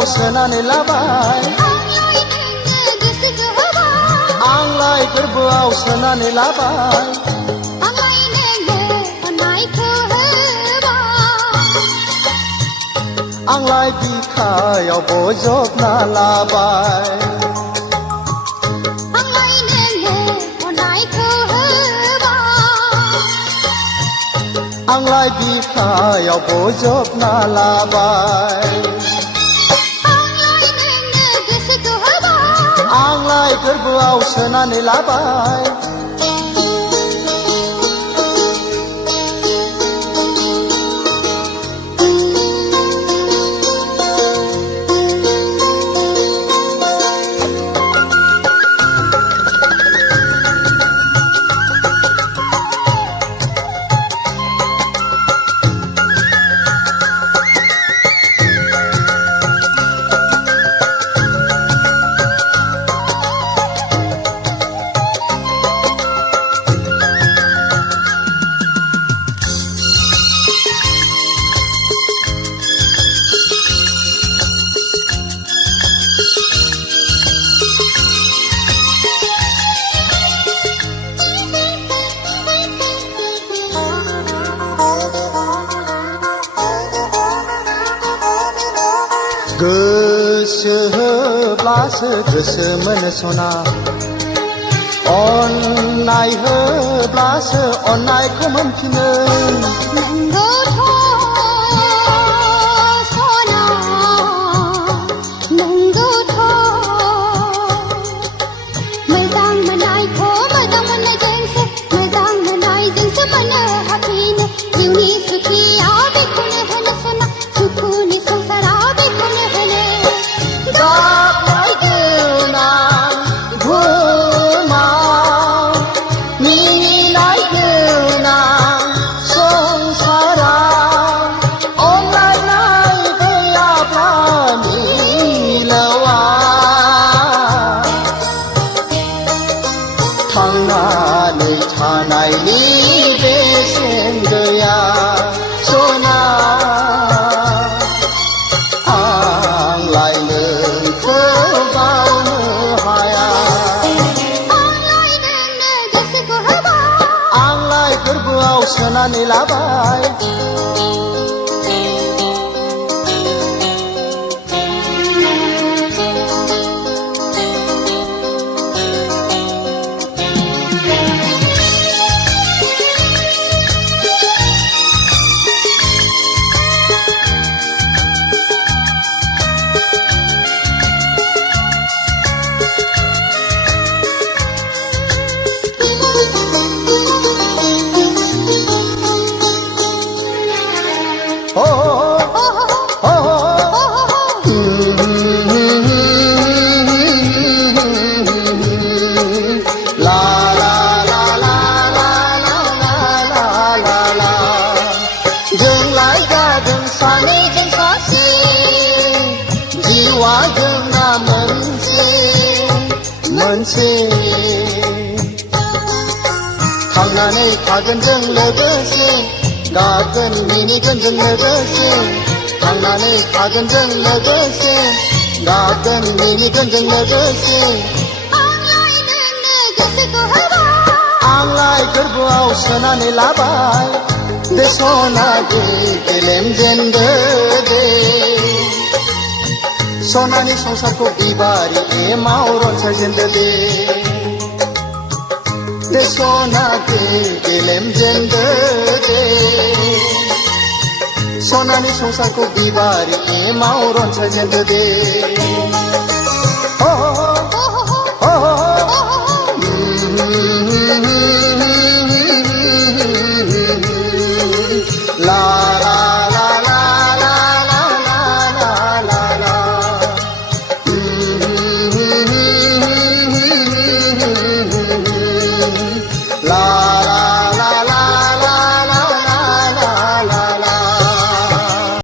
गोरबोआव सोनानै लाबाय आंलाय गोरबोआव सोनानै लाबाय आंलाय बिखायाव बजबना लाबाय आंलाय बिखायाव बजबना लाबाय आंलाय गोरबोआव सोनानै लाबाय गोसो होब्लासो गोसो मोनो सना अननाय होब्लासो अननायखौ मोनफिनो थांनानै थानायनि बेसेन गैया सना आंलाय नोंखौ बावनो हाया आंलाय गोरबोआव सोनानै लाबाय मोनसे थांनानै थागोन जों लोगोसे गागोन मिनिगोन जों लोगोसे थांनानै थागोन जों लोगोसे गागोन मिनिगोन जों लोगोसे आंलाय गोरबोआव सोनानै लाबाय दे सना दे गेलेम जेनदो दे सनानि संसारखौ बिबारि एमाव रनसायजेनदो दे सना दे गेलेम जेनदो दे सनानि संसारखौ बिबारि एमाव रनसायजेनदो दे